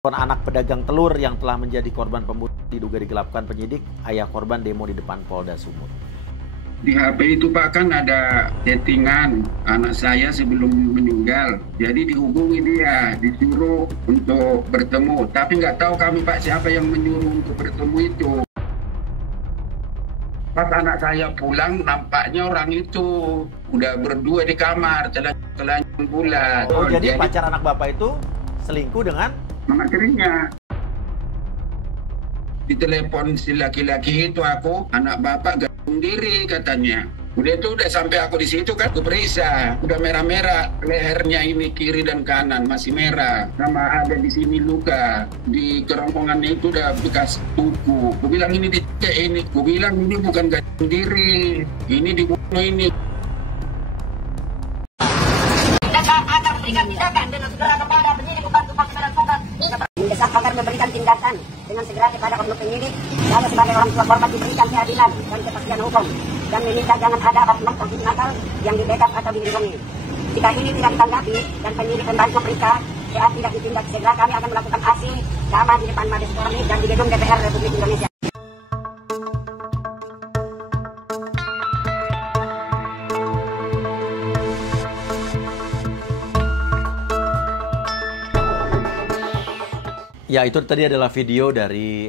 Anak pedagang telur yang telah menjadi korban pembunuhan diduga digelapkan penyidik, ayah korban demo di depan Polda Sumut. Di HP itu Pak kan ada chattingan anak saya sebelum meninggal. Jadi dihubungi dia, disuruh untuk bertemu. Tapi nggak tahu kami Pak siapa yang menyuruh untuk bertemu itu. Pas anak saya pulang nampaknya orang itu udah berdua di kamar, telanjang bulat. Oh, jadi pacar anak Bapak itu selingkuh dengan mama tirinya. Di telepon si laki-laki itu aku, anak Bapak gantung diri katanya. Udah itu udah sampai aku di situ kan, aku periksa, udah merah-merah lehernya ini kiri dan kanan masih merah, sama ada di sini luka di kerongkongannya itu udah bekas tuku. Aku bilang ini dicek ini, aku bilang ini bukan gantung diri, ini dibunuh ini. Akan memberikan tindakan dengan segera kepada penyidik membantu pengenalan korban. Mendesak agar memberikan tindakan dengan segera kepada oknum penyidik, lalu sebagai orang tua korban diberikan keadilan dan kepastian hukum, dan meminta jangan ada oknum penyidik nakal yang dibekap atau dilindungi. Jika ini tidak ditanggapi dan penyidik membantu mereka saat tidak ditindak segera, kami akan melakukan aksi damai di depan Mabes Polri dan di gedung DPR Republik Indonesia. Ya, itu tadi adalah video dari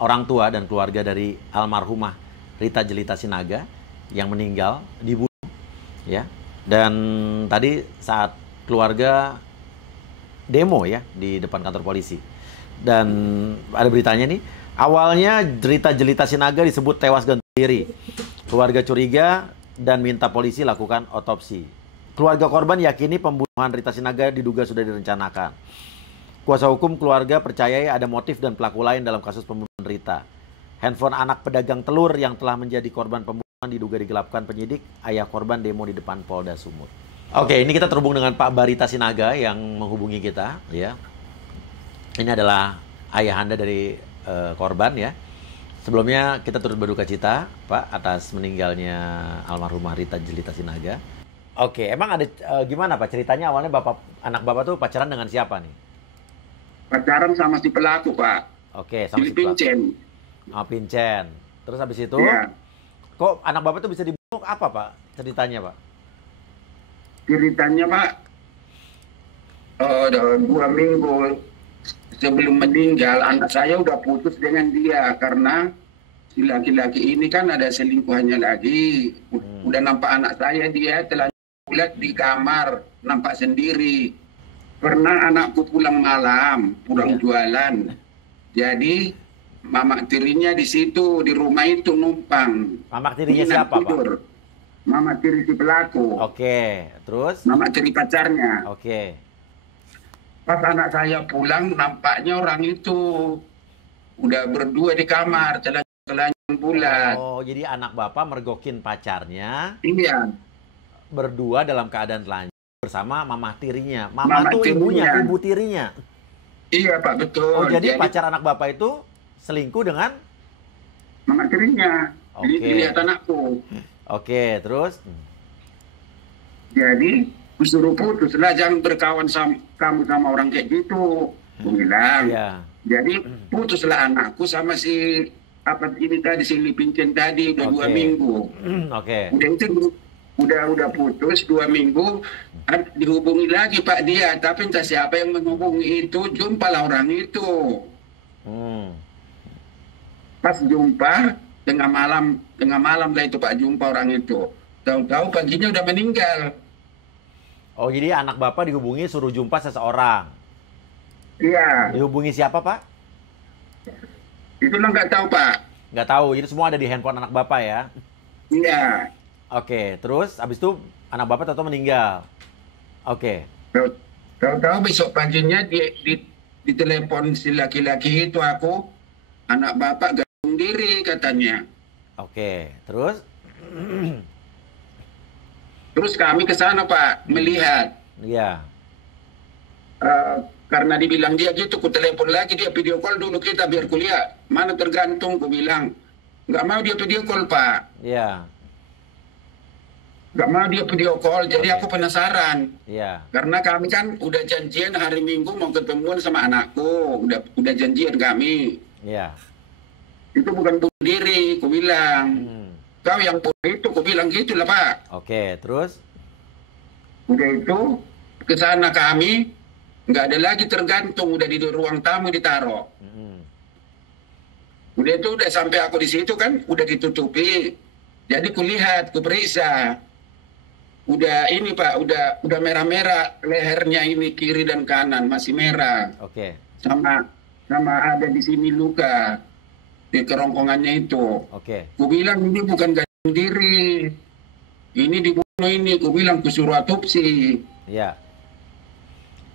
orang tua dan keluarga dari almarhumah Rita Jelita Sinaga yang meninggal dibunuh, ya. Dan tadi saat keluarga demo ya di depan kantor polisi. Dan ada beritanya nih, awalnya Rita Jelita Sinaga disebut tewas gantung diri. Keluarga curiga dan minta polisi lakukan otopsi. Keluarga korban yakini pembunuhan Rita Sinaga diduga sudah direncanakan. Kuasa hukum keluarga percaya ada motif dan pelaku lain dalam kasus pembunuhan Rita. Handphone anak pedagang telur yang telah menjadi korban pembunuhan diduga digelapkan penyidik, ayah korban demo di depan Polda Sumut. Oke, ini kita terhubung dengan Pak Barita Sinaga yang menghubungi kita, ya. Ini adalah ayahanda dari korban, ya. Sebelumnya kita turut berduka cita, Pak, atas meninggalnya almarhumah Rita Jelita Sinaga. Oke, emang ada gimana Pak ceritanya awalnya anak Bapak tuh pacaran dengan siapa nih? Pacaran sama si pelaku Pak. Oke, sama si Pincen. Oh, Pincen. Terus habis itu, ya. Kok anak Bapak tuh bisa dibunuh apa Pak ceritanya Pak? Ceritanya Pak, 2 minggu sebelum meninggal anak saya udah putus dengan dia karena si laki-laki ini kan ada selingkuhannya lagi. Udah nampak anak saya dia telah bulat di kamar, nampak sendiri. Pernah anakku pulang malam, pulang jualan. Jadi mama tirinya di situ di rumah itu numpang. Mama tirinya siapa tidur. Pak? Mama tiri si pelaku. Oke, terus? Mama tiri pacarnya. Oke. Pas anak saya pulang, nampaknya orang itu udah berdua di kamar, telanjang bulat. Oh, jadi anak Bapak mergokin pacarnya. Iya. Berdua dalam keadaan telanjang bersama mama tirinya. Mama tuh ibunya, ibu tirinya. Iya Pak, betul. Oh, jadi pacar anak Bapak itu selingkuh dengan mama tirinya. Oke. Lihat anakku. Oke, terus? Jadi, disuruh putus lah, jangan berkawan kamu sama orang kayak gitu. Aku bilang. Iya. Jadi, putuslah anakku sama si apa ini tadi, si Pincen tadi, udah 2 minggu. Oke. Udah itu udah putus 2 minggu, dihubungi lagi Pak dia, tapi entah siapa yang menghubungi itu, jumpalah orang itu. Pas jumpa tengah malam lah itu Pak, jumpa orang itu. Tahu-tahu paginya udah meninggal. Oh, jadi anak Bapak dihubungi suruh jumpa seseorang. Iya. Dihubungi siapa Pak? Itu lo nggak tahu Pak. Nggak tahu, jadi semua ada di handphone anak Bapak ya? Iya. Oke, terus habis itu anak Bapak tahu meninggal. Oke. Tahu-tahu besok paginya di telepon si laki-laki itu aku, anak Bapak gantung diri katanya. Oke, terus? Terus kami ke sana Pak, melihat. Iya. Karena dibilang dia gitu, ku telepon lagi, dia video call dulu kita biar kuliah. Mana tergantung, ku bilang. Nggak mau dia video call Pak. Iya. nggak mau dia video call. Jadi aku penasaran. Iya. Karena kami kan udah janjian hari Minggu mau ketemuan sama anakku. Udah janjian kami. Iya. Itu bukan bunuh diri, aku bilang. Kau yang bunuh itu, aku bilang gitu lah Pak. Oke, terus? Udah itu, ke sana kami, nggak ada lagi tergantung, udah di ruang tamu ditaruh. Udah itu, udah sampai aku di situ kan, udah ditutupi. Jadi kulihat, kuperiksa. Udah ini Pak, udah merah-merah lehernya ini kiri dan kanan masih merah. Oke. Sama ada di sini luka di kerongkongannya itu. Oke. Ku bilang ini bukan gantung diri, ini dibunuh ini. Ku bilang kusuruh autopsi. Iya.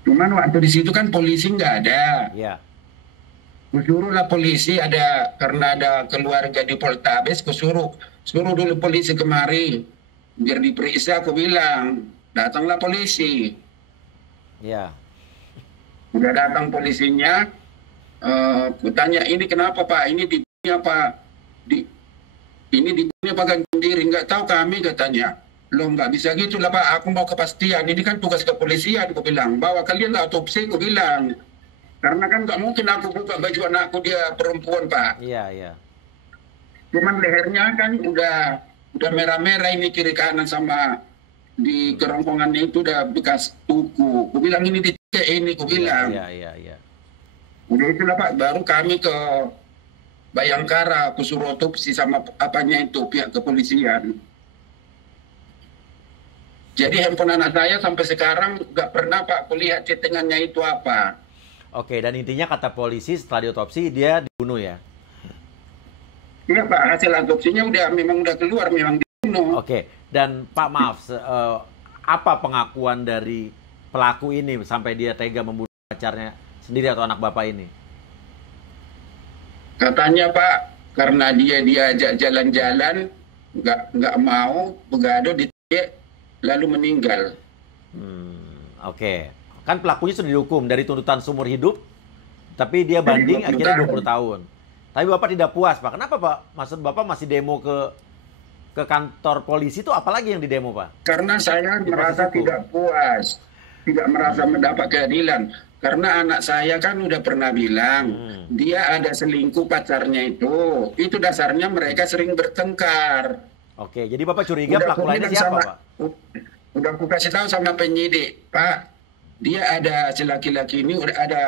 Cuman waktu di situ kan polisi nggak ada. Iya. Kusuruhlah polisi ada karena ada keluarga di Poltabes. Suruh dulu polisi kemari. Biar diperiksa, aku bilang, datanglah polisi. Iya. Udah datang polisinya, aku tanya, ini kenapa Pak? Ini dibunuh apa? Ini dibunuh apa gantung diri? Nggak tahu kami, katanya. Loh, nggak bisa gitu lah Pak, aku mau kepastian. Ini kan tugas kepolisian, aku bilang. Bawa kalian lah autopsi, aku bilang. Karena kan nggak mungkin aku buka baju anakku, dia perempuan Pak. Iya, iya. Cuman lehernya kan udah merah-merah ini kiri kanan sama di kerongkongannya itu udah bekas tuku. Ku bilang ini dicek ini, ku bilang. Iya. Udah itulah Pak, baru kami ke Bayangkara, aku suruh otopsi sama apanya itu pihak kepolisian. Jadi handphone anak saya sampai sekarang nggak pernah Pak kulihat chattingannya itu apa. Oke, dan intinya kata polisi setelah diotopsi dia dibunuh ya? Iya Pak, hasil otopsinya memang udah keluar, memang dibunuh. Oke, dan Pak maaf, apa pengakuan dari pelaku ini sampai dia tega membunuh pacarnya sendiri atau anak Bapak ini? Katanya Pak, karena dia diajak jalan-jalan, nggak mau, begaduh, dicek, lalu meninggal. Oke, kan pelakunya sudah dihukum dari tuntutan seumur hidup, tapi dia banding akhirnya 20 tahun. Tapi Bapak tidak puas, Pak. Kenapa, Pak? Maksud Bapak masih demo ke kantor polisi itu apalagi yang didemo, Pak? Karena saya merasa tidak puas, tidak merasa mendapat keadilan. Karena anak saya kan udah pernah bilang, dia ada selingkuh pacarnya itu. Itu dasarnya mereka sering bertengkar. Oke, jadi Bapak curiga pelaku lainnya siapa, Pak? Udah aku kasih tahu sama penyidik, Pak. Dia ada si laki-laki ini udah ada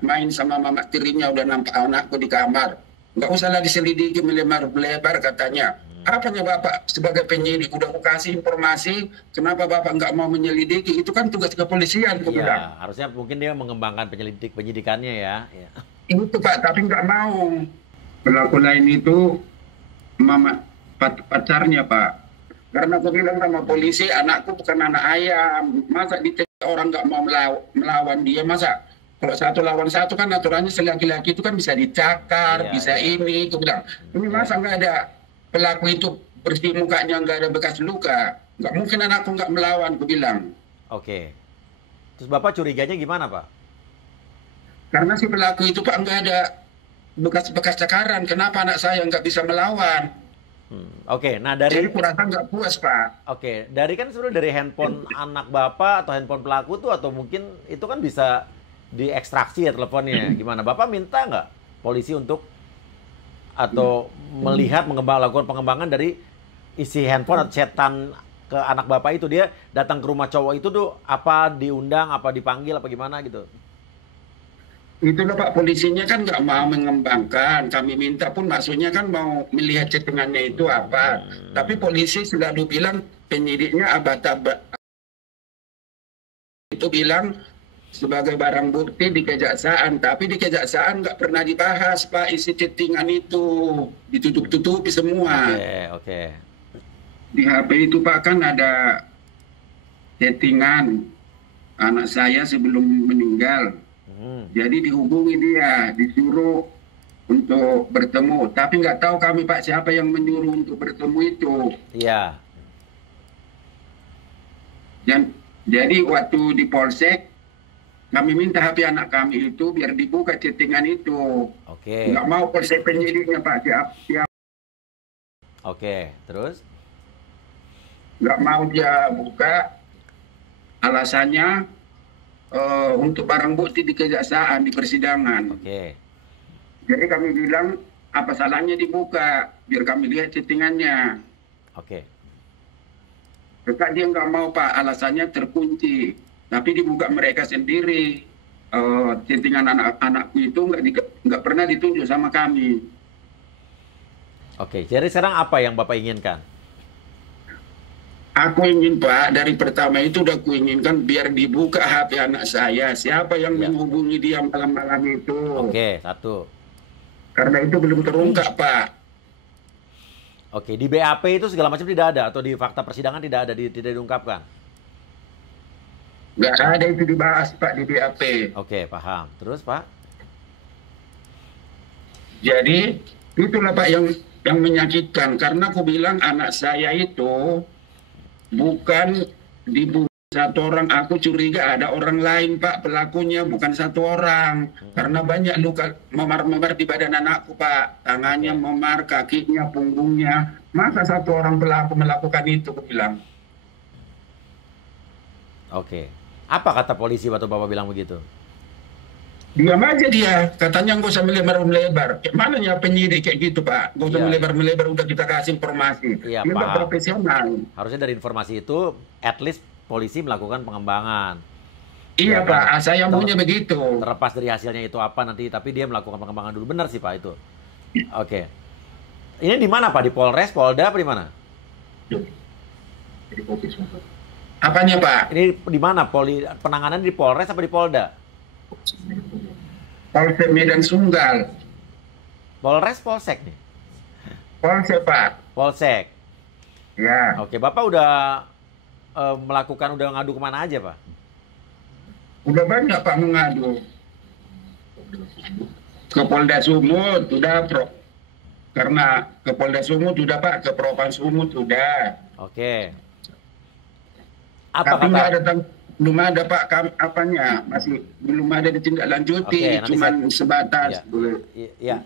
main sama mama tirinya, udah nampak anakku di kamar. Nggak usahlah diselidiki melebar-lebar katanya. Apanya Bapak sebagai penyidik udah aku kasih informasi, kenapa Bapak nggak mau menyelidiki? Itu kan tugas kepolisian. Iya, harusnya mungkin dia mengembangkan penyidikannya ya. Itu Pak, tapi nggak mau. Pelaku lain itu mama pacarnya Pak. Karena aku bilang sama polisi, anakku bukan anak ayam. Masa orang nggak mau melawan dia, masa kalau satu lawan satu kan aturannya laki-laki itu kan bisa dicakar, bisa ini. Aku bilang, ini masa nggak ada pelaku itu bersih mukanya, nggak ada bekas luka. Nggak mungkin anakku nggak melawan, aku bilang. Oke. Terus Bapak curiganya gimana, Pak? Karena si pelaku itu Pak nggak ada bekas-bekas cakaran. Kenapa anak saya nggak bisa melawan? Oke, nah dari... Jadi kurasa nggak puas, Pak. Oke, dari kan sebenarnya dari handphone anak Bapak atau handphone pelaku tuh, atau mungkin itu kan bisa diekstraksi ya teleponnya. Gimana? Bapak minta nggak polisi untuk atau melihat lakukan pengembangan dari isi handphone atau chatan ke anak Bapak itu? Dia datang ke rumah cowok itu tuh apa diundang, apa dipanggil, apa gimana gitu? Itulah Pak, polisinya kan nggak mau mengembangkan. Kami minta pun maksudnya kan mau melihat chattingannya itu apa. Tapi polisi selalu bilang, penyidiknya abata itu bilang sebagai barang bukti di kejaksaan. Tapi di kejaksaan nggak pernah dibahas Pak isi chattingan itu. Ditutup-tutupi semua. Oke. Di HP itu Pak kan ada chattingan anak saya sebelum meninggal. Jadi dihubungi dia, disuruh untuk bertemu. Tapi nggak tahu kami Pak siapa yang menyuruh untuk bertemu itu. Iya. Jadi waktu di Polsek, kami minta HP anak kami itu biar dibuka chattingan itu. Oke. Nggak mau Polsek penyidiknya Pak siap. Oke, terus? nggak mau dia buka, alasannya untuk barang bukti di kejaksaan, di persidangan. Oke. Jadi kami bilang, apa salahnya dibuka, biar kami lihat chattingannya. Oke. Tetap dia nggak mau Pak, alasannya terkunci. Tapi dibuka mereka sendiri. Chattingan anak-anakku itu nggak pernah ditunjuk sama kami. Oke, jadi sekarang apa yang Bapak inginkan? Aku ingin Pak, dari pertama itu udah kuinginkan biar dibuka HP anak saya. Siapa yang Ya. menghubungi dia malam-malam itu? Oke, satu. Karena itu belum terungkap Pak. Oke, di BAP itu segala macam tidak ada atau di fakta persidangan tidak ada, tidak diungkapkan. Nggak ada itu dibahas Pak di BAP. Oke, paham. Terus Pak? Jadi itulah Pak yang menyakitkan. Karena aku bilang anak saya itu bukan dibunuh satu orang. Aku curiga ada orang lain Pak pelakunya, bukan satu orang. Karena banyak luka memar-memar di badan anakku Pak. Tangannya memar, kakinya, punggungnya. Masa satu orang pelaku melakukan itu, aku bilang. Oke. Apa kata polisi waktu Bapak bilang begitu? Diam aja dia, katanya nggak usah melebar-melebar. Kayak mana ya penyidik kayak gitu Pak? Nggak usah Iya. melebar-melebar, udah kita kasih informasi. Iya, Dia nggak paham. profesional. Harusnya dari informasi itu, at least polisi melakukan pengembangan. Iya Ya, Pak, kan? saya maunya begitu. Terlepas dari hasilnya itu apa nanti, tapi dia melakukan pengembangan dulu. Benar sih Pak itu. Oke. Ini di mana Pak? Di Polres, Polda, apa di mana? Apanya Pak? Ini di mana? Penanganan di Polres apa di Polda? Polsek Medan Sunggal. Polres, Polsek nih. Polsek Pak. Polsek. Ya. Oke, Bapak udah udah ngadu kemana aja Pak? Udah banyak Pak mengadu. Ke Polda Sumut sudah karena ke Polda Sumut sudah Pak, ke Propam Sumut sudah. Oke. Apa Tapi nggak kata? ada belum ada Pak apanya, masih belum ada ditindaklanjuti, Oke, nanti cuman saya- sebatas Ya. boleh. Ya,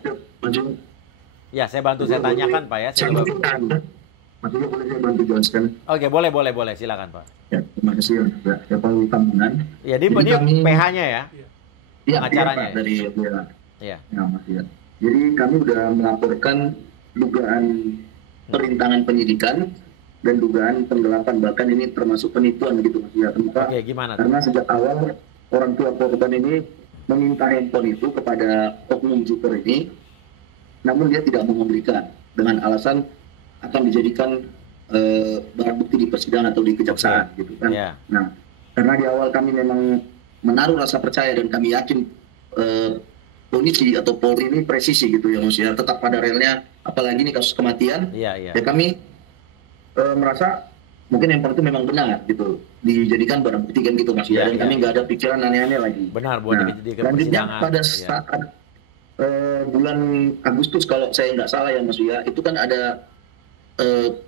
ya saya bantu saya tanyakan Pak ya. Saya coba- Maksudnya boleh saya bantu jelaskan? Oke, boleh, silakan Pak. Ya, terima kasih ya, saya Paul Tambunan. Ya, dia Jadi kami- PH-nya ya. Iya, Pengacaranya Pak, ya? dari ya, Iya. ya, Mas ya. Jadi kami sudah melaporkan dugaan perintangan penyidikan dan dugaan penggelapan, bahkan ini termasuk penipuan gitu Mas ya. Kenapa? Oke, gimana tuh? Karena sejak awal orang tua korban ini meminta handphone itu kepada oknum Jupiter ini, namun dia tidak mau memberikan dengan alasan akan dijadikan barang bukti di persidangan atau di kejaksaan gitu kan. Iya. Nah, karena di awal kami memang menaruh rasa percaya dan kami yakin polisi atau Polri ini presisi gitu ya Mas ya, tetap pada relnya, apalagi ini kasus kematian. Iya. Ya kami merasa mungkin handphone itu memang benar gitu, dijadikan barang bukti kan gitu Mas ya, Iya, dan iya. kami nggak ada pikiran aneh-aneh lagi. Benar, buat Nah, di selanjutnya persidangan. pada Iya. saat bulan Agustus kalau saya nggak salah ya Mas ya, itu kan ada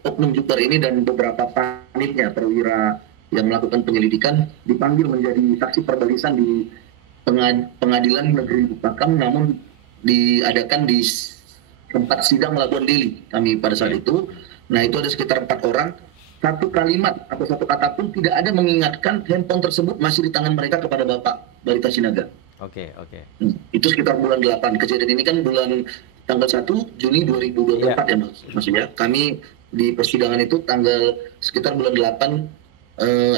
oknum Jupiter ini dan beberapa panitnya perwira yang melakukan penyelidikan dipanggil menjadi saksi perbalisan di pengadilan negeri Bupakam, namun diadakan di tempat sidang Labuan Deli kami pada saat itu. Nah itu ada sekitar 4 orang, satu kalimat atau satu kata pun tidak ada mengingatkan handphone tersebut masih di tangan mereka kepada Bapak Balita Sinaga. Oke. Itu sekitar bulan 8. Kejadian ini kan bulan tanggal 1 Juni 2024 ya Mas ya. Kami di persidangan itu tanggal sekitar bulan 8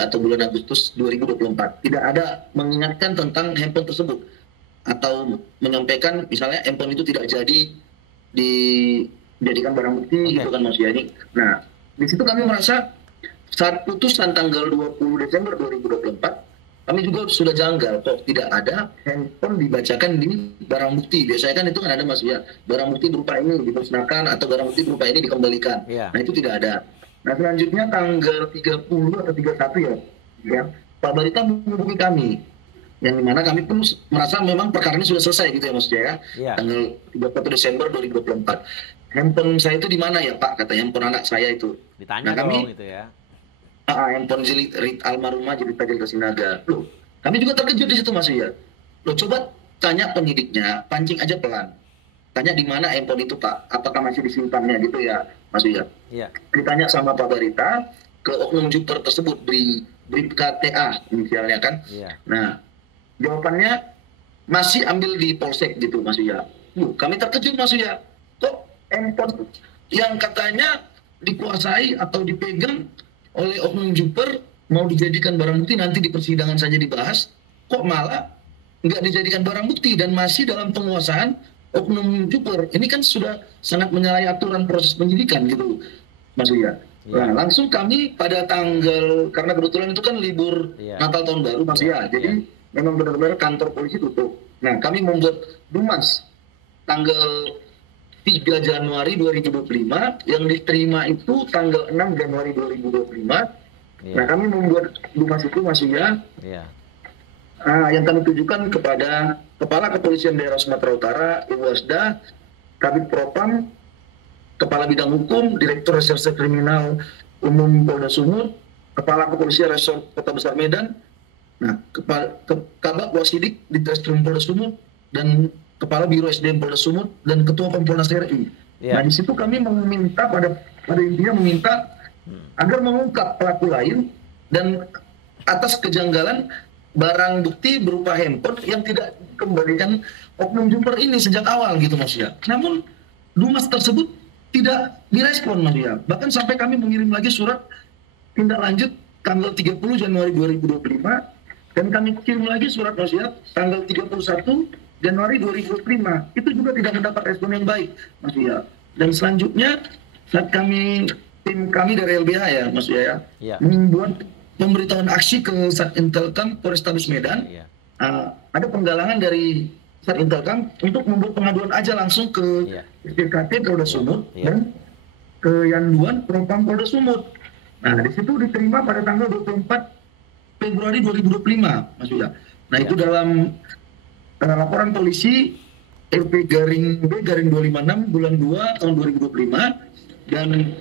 atau bulan Agustus 2024. Tidak ada mengingatkan tentang handphone tersebut atau menyampaikan misalnya handphone itu tidak jadi dijadikan barang bukti gitu kan Mas ya. Nah, di situ kami merasa saat putusan tanggal 20 Desember 2024 kami juga sudah janggal kok tidak ada handphone dibacakan di barang bukti. Biasanya kan itu kan ada Mas ya, barang bukti berupa ini dimusnahkan atau barang bukti berupa ini dikembalikan. Iya. Nah itu tidak ada. Nah selanjutnya tanggal 30 atau 31 ya Pak Balita menghubungi kami, yang dimana kami pun merasa memang perkara ini sudah selesai gitu ya Mas ya. Iya. Tanggal 31 Desember 2024. Handphone saya itu di mana ya Pak? Katanya handphone anak saya itu. Ditanya Nah, dong kami- gitu ya. Handphone almarhumah Jelita Jelita Sinaga. Loh, kami juga terkejut di situ Mas ya. Loh, coba tanya penyidiknya, pancing aja pelan. Tanya di mana handphone itu Pak? Apakah masih disimpannya gitu ya Mas ya? Iya. Ditanya sama Pak Barita, ke oknum Jupiter tersebut, Bribka TA misalnya kan. Iya. Nah, jawabannya masih ambil di polsek gitu Mas Uya. Kami terkejut Mas Uya. Kok handphone yang katanya dikuasai atau dipegang oleh oknum Jupiter mau dijadikan barang bukti, nanti di persidangan saja dibahas, kok malah nggak dijadikan barang bukti dan masih dalam penguasaan oknum Jupiter. Ini kan sudah sangat menyalahi aturan proses penyidikan gitu Mas Uya. Nah, langsung kami pada tanggal, karena kebetulan itu kan libur Natal tahun baru Mas Uya, jadi memang benar-benar kantor polisi tutup. Nah, kami membuat Dumas tanggal 3 Januari 2025, yang diterima itu tanggal 6 Januari 2025. Nah, kami membuat Dumas itu Mas Uya, yang kami tujukan kepada Kepala Kepolisian Daerah Sumatera Utara, Iwasda, Kabid Propam, Kepala Bidang Hukum, Direktur Reserse Kriminal Umum Polda Sumut, Kepala Kepolisian Resort Kota Besar Medan, nah, Kabak Wasidik di Treskrim Polda Sumut, dan Kepala Biro SDM Polda Sumut, dan Ketua Kompolnas RI. Nah, di situ kami meminta pada intinya meminta agar mengungkap pelaku lain dan atas kejanggalan barang bukti berupa handphone yang tidak dikembalikan oknum Jupiter ini sejak awal gitu Mas ya. Namun Dumas tersebut tidak direspon Mas ya. Bahkan sampai kami mengirim lagi surat tindak lanjut tanggal 30 Januari 2025 dan kami kirim lagi surat Mas ya tanggal 31 Januari 2025. Itu juga tidak mendapat respon yang baik Mas ya. Dan selanjutnya saat tim kami dari LBH ya Mas ya, membuat pemberitahuan aksi ke Satintelkam Polrestabes Medan. Ada penggalangan dari Satintelkam untuk membuat pengaduan aja langsung ke SPKT Polda Sumut dan ke Yanduan Propam Polda Sumut. Nah, di situ diterima pada tanggal 24 Februari 2025 Mas Yuda. Nah, itu dalam laporan polisi LP-B-256 bulan 2 tahun 2025 dan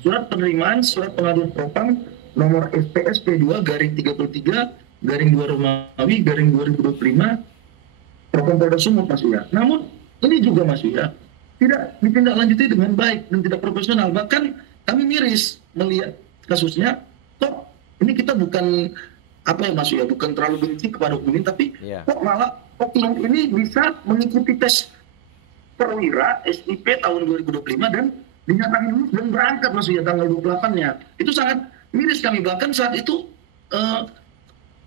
surat penerimaan surat pengaduan Propam nomor SPSP2-33-2 Romawi 2025 Propam Polda Sumut Mas Yuda. Namun ini juga Mas Yuda tidak ditindaklanjuti dengan baik dan tidak profesional. Bahkan kami miris melihat kasusnya, kok ini kita bukan apa ya Mas Yuda, bukan terlalu benci kepada oknum ini, tapi kok malah oknum ini bisa mengikuti tes perwira SIP tahun 2025 dan dinyatakan lulus dan berangkat Mas Yuda tanggal 28-nya. Itu sangat miris kami. Bahkan saat itu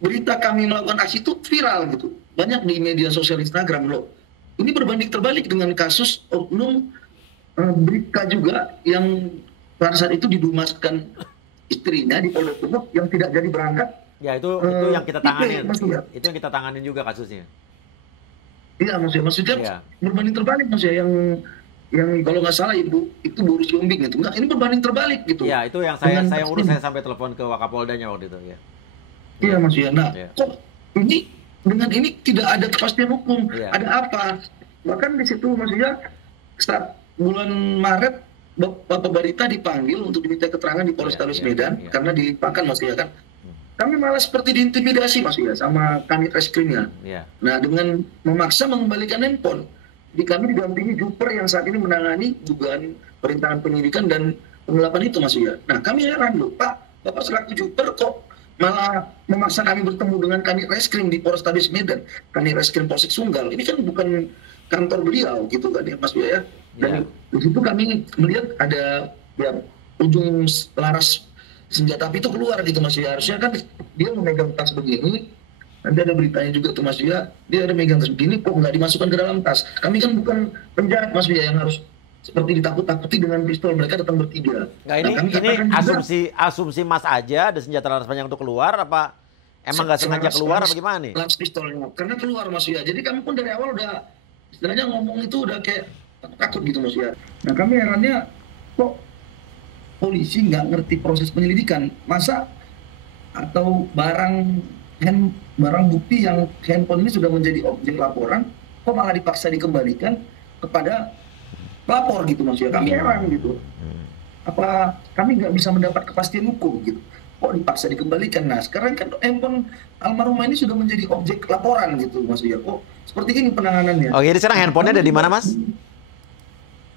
berita kami melakukan aksi itu viral gitu. Banyak di media sosial Instagram loh. Ini berbanding terbalik dengan kasus oknum Bribka juga yang pada saat itu didumaskan istrinya di Polda Sumut yang tidak jadi berangkat. Ya itu yang kita tanganin. Itu yang kita tanganin juga kasusnya. Iya maksudnya berbanding terbalik yang kalau nggak salah ibu itu Bu Rusli Ombing gitu. Enggak, ini berbanding terbalik gitu. Iya, itu yang saya urus, saya sampai telepon ke Wakapoldanya waktu itu ya. Iya Mas ya. Nah, kok ini dengan ini tidak ada kepastian hukum. Ada apa? Bahkan di situ Mas ya saat bulan Maret Bapak Barita dipanggil untuk diminta keterangan di Polrestabes Medan karena dilimpahkan Mas ya kan. Kami malah seperti diintimidasi Mas ya sama Kanit Reskrimnya. Nah, dengan memaksa mengembalikan handphone. Kami didampingi Jupiter yang saat ini menangani dugaan perintangan penyidikan dan penggelapan itu Mas ya. Nah, kami heran loh, Pak, Bapak selaku Jupiter kok malah memaksa kami bertemu dengan Kanit Reskrim di Polrestabes Medan, Kanit Reskrim Polsek Sunggal. Ini kan bukan kantor beliau gitu kan ya Mas ya. Dan di situ kami melihat ada ujung laras senjata api itu keluar gitu Mas ya. Harusnya kan dia memegang tas begini. Nanti ada beritanya juga tuh Mas Yuya, dia ada megang tas begini kok nggak dimasukkan ke dalam tas. Kami kan bukan penjahat Mas Yuya yang harus seperti ditakut-takuti dengan pistol, mereka datang bertiga. Nah, ini asumsi Mas aja ada senjata laras panjang untuk keluar apa emang nggak sengaja keluar apa gimana nih? Laras pistolnya, karena keluar Mas Yuya. Jadi kami pun dari awal udah istilahnya ngomong itu udah kayak takut gitu Mas Yuya. Nah kami herannya kok polisi nggak ngerti proses penyelidikan, masa atau barang bukti yang handphone ini sudah menjadi objek laporan, kok malah dipaksa dikembalikan kepada pelapor gitu Mas ya. Kami heran gitu. Apa kami nggak bisa mendapat kepastian hukum gitu? Kok dipaksa dikembalikan? Nah sekarang kan handphone almarhumah ini sudah menjadi objek laporan gitu Mas ya. Kok seperti ini penanganannya? Oke, jadi sekarang handphonenya ada di mana Mas?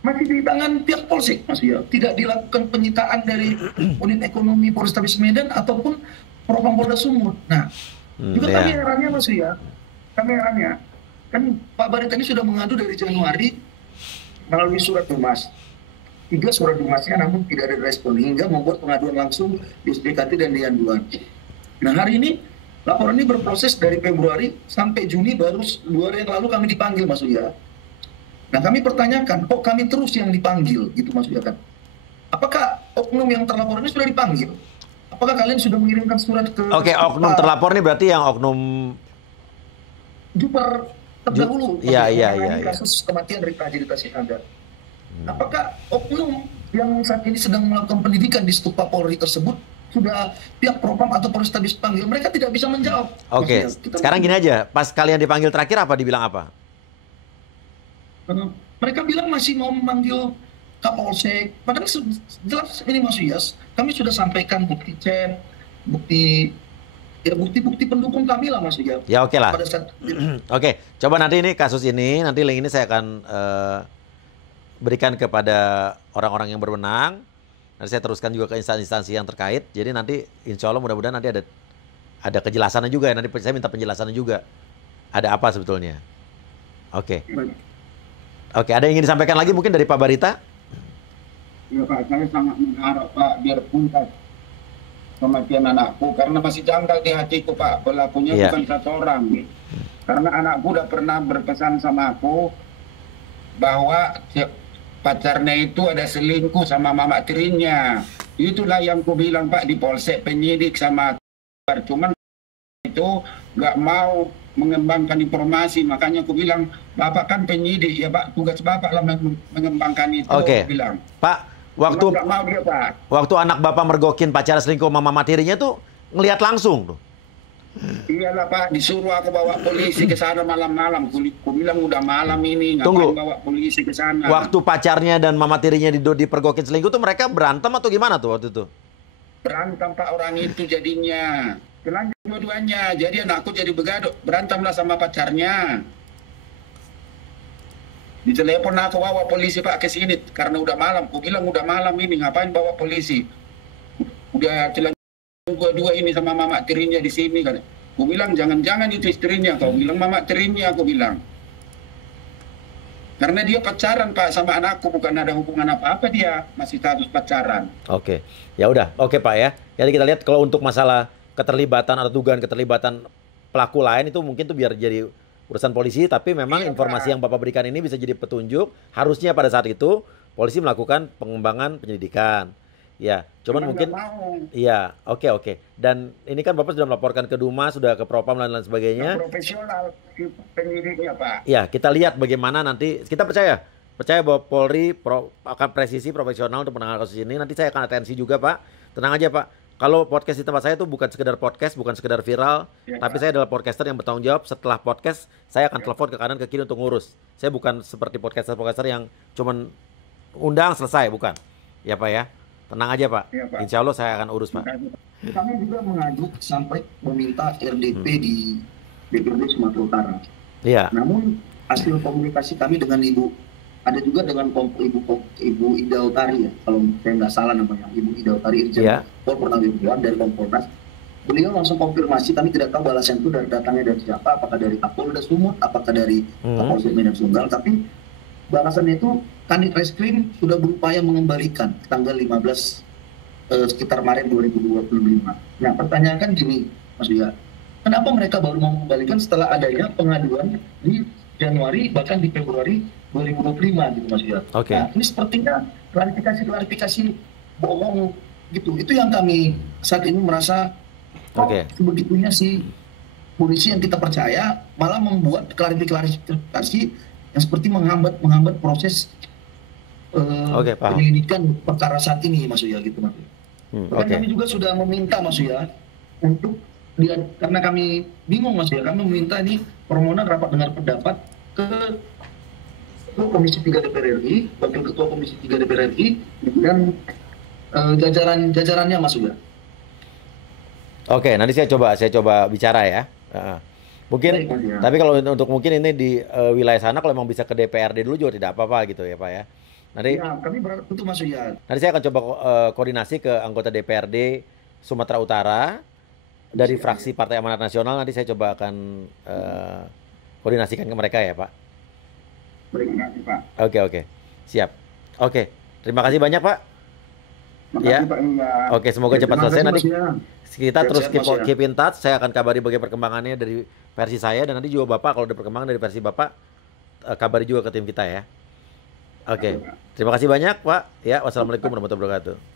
masih di tangan pihak Polsek, Mas ya. Tidak dilakukan penyitaan dari unit ekonomi Polrestabes Medan ataupun Propam Polda Sumut. Nah, juga kami herannya Mas ya. Kami herannya. Kan Pak Barita ini sudah mengadu dari Januari melalui surat dumas. 3 surat dumasnya namun tidak ada respon hingga membuat pengaduan langsung di SPKT dan di Yanduan. Nah, hari ini laporan ini berproses dari Februari sampai Juni, baru 2 hari yang lalu kami dipanggil Mas ya. Nah, kami pertanyakan, kok kami terus yang dipanggil gitu Mas ya kan? Apakah oknum yang terlapor ini sudah dipanggil? Apakah kalian sudah mengirimkan surat ke... Oke, oknum terlapor ini berarti yang oknum Jupar terdahulu. Iya. Kasus kematian Rita Jelita Sinaga. Apakah oknum yang saat ini sedang melakukan pendidikan di Stupa Polri tersebut sudah pihak Propam atau Polrestabes panggil? Mereka tidak bisa menjawab. Oke, sekarang gini aja, pas kalian dipanggil terakhir apa dibilang apa? Mereka bilang masih mau memanggil Kapolsek. Padahal jelas ini Mas Yas, kami sudah sampaikan bukti chat, bukti pendukung kami lah Mas Yas. Ya oke lah. Oke, coba nanti ini kasus ini, nanti link ini saya akan berikan kepada orang-orang yang berwenang. Nanti saya teruskan juga ke instansi-instansi yang terkait. Jadi nanti insya Allah mudah-mudahan nanti ada kejelasannya juga ya. Nanti saya minta penjelasannya juga. Ada apa sebetulnya? Oke. Oke, ada yang ingin disampaikan lagi mungkin dari Pak Barita? Ya Pak, saya sangat mengharap Pak biar tuntas kematian anakku karena masih janggal di hatiku Pak, pelakunya bukan satu orang. Karena anakku udah pernah berpesan sama aku bahwa pacarnya itu ada selingkuh sama mama tirinya. Itulah yang ku bilang Pak di Polsek penyidik sama cuman itu nggak mau mengembangkan informasi, makanya aku bilang Bapak kan penyidik ya Pak, tugas Bapak lah mengembangkan itu. Oke. Bilang Pak, waktu mau dia, Pak. Waktu anak Bapak mergokin pacar selingkuh sama mama tirinya tuh ngelihat langsung tuh. Iyalah Pak, disuruh aku bawa polisi ke sana malam-malam. Aku bilang udah malam ini, ngapain bawa polisi ke sana. Waktu pacarnya dan mama tirinya dipergokin selingkuh tuh mereka berantem atau gimana tuh waktu itu? Berantem Pak orang itu jadinya. Telanjang dua-duanya, jadi anakku jadi begaduk, berantemlah sama pacarnya. Ditelepon aku bawa polisi Pak ke sini karena udah malam. Aku bilang udah malam ini ngapain bawa polisi? Udah telanjang dua ini sama mama tirinya di sini kan. Aku bilang jangan-jangan itu istrinya. Kau bilang mama tirinya, aku bilang. Karena dia pacaran Pak sama anakku, bukan ada hubungan apa-apa, dia masih status pacaran. Oke, ya udah, oke Pak ya. Jadi kita lihat kalau untuk masalah keterlibatan atau dugaan keterlibatan pelaku lain itu mungkin tuh biar jadi urusan polisi, tapi memang informasi yang Bapak berikan ini bisa jadi petunjuk. Harusnya pada saat itu polisi melakukan pengembangan penyelidikan. Ya, cuman mungkin iya, oke. Dan ini kan Bapak sudah melaporkan ke Dumas, sudah ke Propam dan lain sebagainya. Profesional penyidiknya Pak. Ya, kita lihat bagaimana nanti, kita percaya bahwa Polri akan presisi profesional untuk menangani kasus ini. Nanti saya akan atensi juga Pak. Tenang aja Pak. Kalau podcast di tempat saya itu bukan sekedar podcast, bukan sekedar viral, tapi saya adalah podcaster yang bertanggung jawab. Setelah podcast, saya akan telepon ke kanan ke kiri untuk ngurus. Saya bukan seperti podcaster yang cuman undang selesai, bukan. Ya Pak ya, tenang aja Pak. Insya Allah saya akan urus Pak. Kami juga mengadu sampai meminta RDP di DPRD Sumatera Utara. Iya. Namun hasil komunikasi kami dengan ada juga dengan Ibu Ida Utari ya, kalau saya nggak salah namanya, Ibu Ida Utari Irjen Pol Purnawirawan dari Kompolnas. Beliau langsung konfirmasi, kami tidak tahu balasan itu datangnya dari siapa, apakah dari Kapolda Sumut, apakah dari Kapolsek Medan Sunggal, tapi balasannya itu Kanit Reskrim sudah berupaya mengembalikan tanggal 15 sekitar Maret 2025. Nah pertanyaan kan gini Mas Buya, kenapa mereka baru mau mengembalikan setelah adanya pengaduan di Januari bahkan di Februari 2025 gitu Mas Buya. Nah ini sepertinya klarifikasi bohong gitu. Itu yang kami saat ini merasa sebegitunya si polisi yang kita percaya malah membuat klarifikasi yang seperti menghambat proses penyelidikan perkara saat ini Mas Buya gitu Mas. Kami juga sudah meminta Mas Buya untuk karena kami bingung Mas Buya, kami meminta ini permohonan rapat dengar pendapat ke Komisi 3 DPR RI, Wakil Ketua Komisi 3 DPR RI dan jajarannya Mas Buya. Oke, nanti saya coba bicara ya. Mungkin, tapi kalau untuk mungkin ini di wilayah sana kalau memang bisa ke DPRD dulu juga tidak apa-apa gitu ya Pak ya. Nanti Ya, kami berharap itu Mas Uya. Nanti saya akan coba koordinasi ke anggota DPRD Sumatera Utara dari fraksi Partai Amanat Nasional. Nanti saya coba akan koordinasikan ke mereka ya, Pak. Terima kasih, Pak. Oke, siap. Oke, terima kasih banyak, Pak. Makasih, Ya. Pak Iya. Oke, semoga cepat Terima selesai. kasih, Nanti Mas Uya. kita terus Sehat-sehat, Mas, ya. keep in touch. Saya akan kabari bagaimana perkembangannya dari versi saya, dan nanti juga Bapak kalau ada perkembangan dari versi Bapak, kabari juga ke tim kita ya. Oke, terima kasih banyak, Pak. Ya, wassalamualaikum warahmatullahi wabarakatuh.